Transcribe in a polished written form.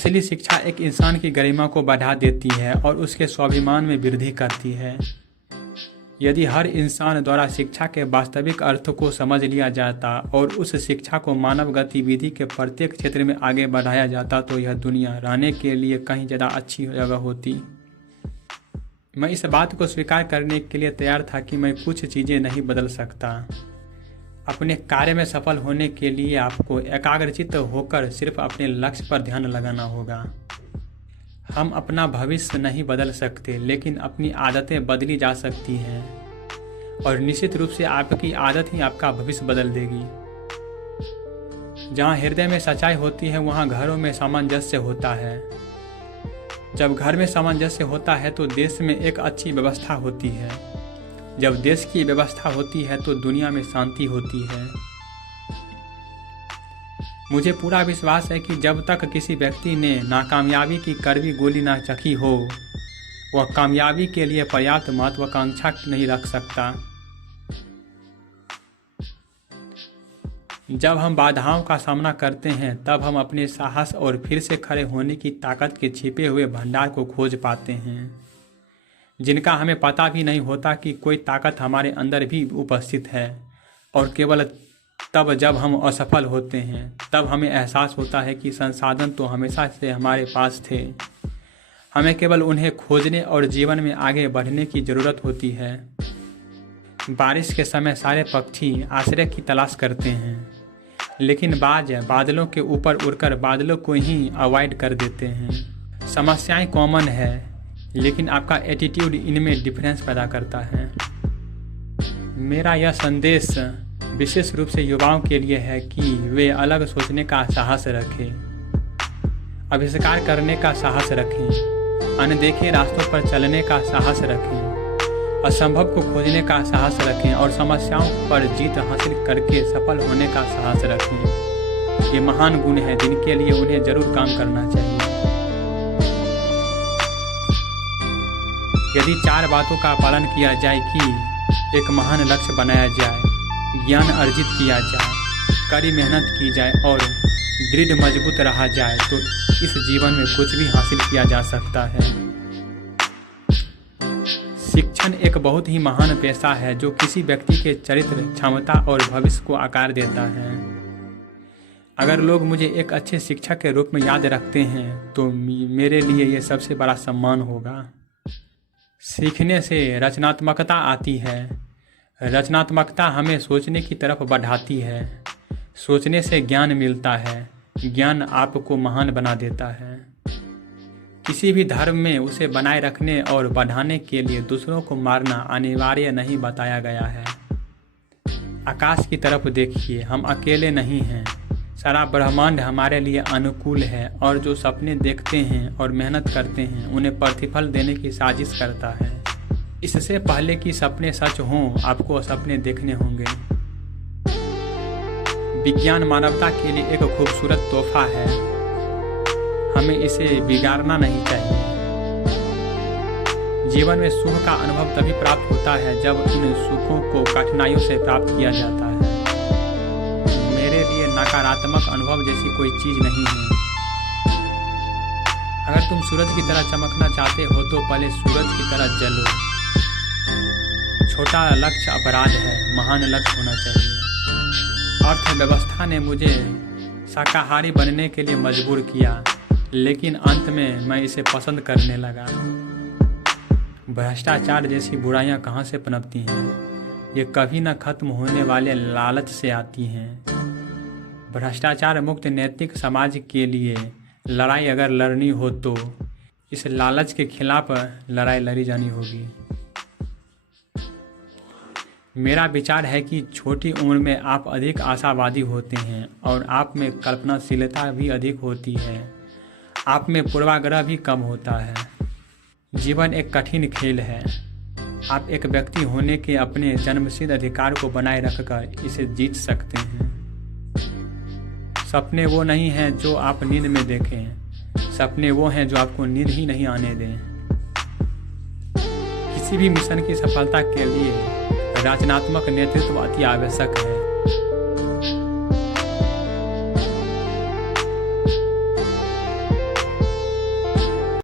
असली शिक्षा एक इंसान की गरिमा को बढ़ा देती है और उसके स्वाभिमान में वृद्धि करती है। यदि हर इंसान द्वारा शिक्षा के वास्तविक अर्थ को समझ लिया जाता और उस शिक्षा को मानव गतिविधि के प्रत्येक क्षेत्र में आगे बढ़ाया जाता तो यह दुनिया रहने के लिए कहीं ज़्यादा अच्छी जगह होती। मैं इस बात को स्वीकार करने के लिए तैयार था कि मैं कुछ चीज़ें नहीं बदल सकता। अपने कार्य में सफल होने के लिए आपको एकाग्रचित्त होकर सिर्फ अपने लक्ष्य पर ध्यान लगाना होगा। हम अपना भविष्य नहीं बदल सकते, लेकिन अपनी आदतें बदली जा सकती हैं और निश्चित रूप से आपकी आदत ही आपका भविष्य बदल देगी। जहाँ हृदय में सच्चाई होती है वहाँ घरों में सामंजस्य होता है। जब घर में सामंजस्य होता है तो देश में एक अच्छी व्यवस्था होती है। जब देश की व्यवस्था होती है तो दुनिया में शांति होती है। मुझे पूरा विश्वास है कि जब तक किसी व्यक्ति ने नाकामयाबी की कड़वी गोली ना चखी हो, वह कामयाबी के लिए पर्याप्त महत्वाकांक्षा नहीं रख सकता। जब हम बाधाओं का सामना करते हैं तब हम अपने साहस और फिर से खड़े होने की ताकत के छिपे हुए भंडार को खोज पाते हैं, जिनका हमें पता भी नहीं होता कि कोई ताकत हमारे अंदर भी उपस्थित है। और केवल तब जब हम असफल होते हैं तब हमें एहसास होता है कि संसाधन तो हमेशा से हमारे पास थे, हमें केवल उन्हें खोजने और जीवन में आगे बढ़ने की ज़रूरत होती है। बारिश के समय सारे पक्षी आश्रय की तलाश करते हैं, लेकिन बाज बादलों के ऊपर उड़कर बादलों को ही अवॉइड कर देते हैं। समस्याएं कॉमन है, लेकिन आपका एटीट्यूड इनमें डिफरेंस पैदा करता है। मेरा यह संदेश विशेष रूप से युवाओं के लिए है कि वे अलग सोचने का साहस रखें, आविष्कार करने का साहस रखें, अनदेखे रास्तों पर चलने का साहस रखें, असंभव को खोजने का साहस रखें और समस्याओं पर जीत हासिल करके सफल होने का साहस रखें। ये महान गुण हैं जिनके लिए उन्हें जरूर काम करना चाहिए। यदि 4 बातों का पालन किया जाए कि एक महान लक्ष्य बनाया जाए, ज्ञान अर्जित किया जाए, कड़ी मेहनत की जाए और दृढ़ मजबूत रहा जाए, तो इस जीवन में कुछ भी हासिल किया जा सकता है। शिक्षण एक बहुत ही महान पेशा है जो किसी व्यक्ति के चरित्र, क्षमता और भविष्य को आकार देता है। अगर लोग मुझे एक अच्छे शिक्षक के रूप में याद रखते हैं तो मेरे लिए ये सबसे बड़ा सम्मान होगा। सीखने से रचनात्मकता आती है। रचनात्मकता हमें सोचने की तरफ बढ़ाती है। सोचने से ज्ञान मिलता है। ज्ञान आपको महान बना देता है। किसी भी धर्म में उसे बनाए रखने और बढ़ाने के लिए दूसरों को मारना अनिवार्य नहीं बताया गया है। आकाश की तरफ देखिए, हम अकेले नहीं हैं। सारा ब्रह्मांड हमारे लिए अनुकूल है और जो सपने देखते हैं और मेहनत करते हैं उन्हें प्रतिफल देने की साजिश करता है। इससे पहले कि सपने सच हों, आपको सपने देखने होंगे। विज्ञान मानवता के लिए एक खूबसूरत तोहफा है, हमें इसे बिगाड़ना नहीं चाहिए। जीवन में सुख का अनुभव तभी प्राप्त होता है जब इन सुखों को कठिनाइयों से प्राप्त किया जाता है। मेरे लिए नकारात्मक अनुभव जैसी कोई चीज़ नहीं है। अगर तुम सूरज की तरह चमकना चाहते हो तो पहले सूरज की तरह जलो। छोटा लक्ष्य अपराध है, महान लक्ष्य होना चाहिए। अर्थव्यवस्था ने मुझे शाकाहारी बनने के लिए मजबूर किया, लेकिन अंत में मैं इसे पसंद करने लगा। भ्रष्टाचार जैसी बुराइयां कहाँ से पनपती हैं? ये कभी न खत्म होने वाले लालच से आती हैं। भ्रष्टाचार मुक्त नैतिक समाज के लिए लड़ाई अगर लड़नी हो तो इस लालच के खिलाफ लड़ाई लड़ी जानी होगी। मेरा विचार है कि छोटी उम्र में आप अधिक आशावादी होते हैं और आप में कल्पनाशीलता भी अधिक होती है। आप में पूर्वाग्रह भी कम होता है। जीवन एक कठिन खेल है। आप एक व्यक्ति होने के अपने जन्मसिद्ध अधिकार को बनाए रखकर इसे जीत सकते हैं। सपने वो नहीं हैं जो आप नींद में देखें, सपने वो हैं जो आपको नींद ही नहीं आने दें। किसी भी मिशन की सफलता के लिए रचनात्मक नेतृत्व अति आवश्यक है।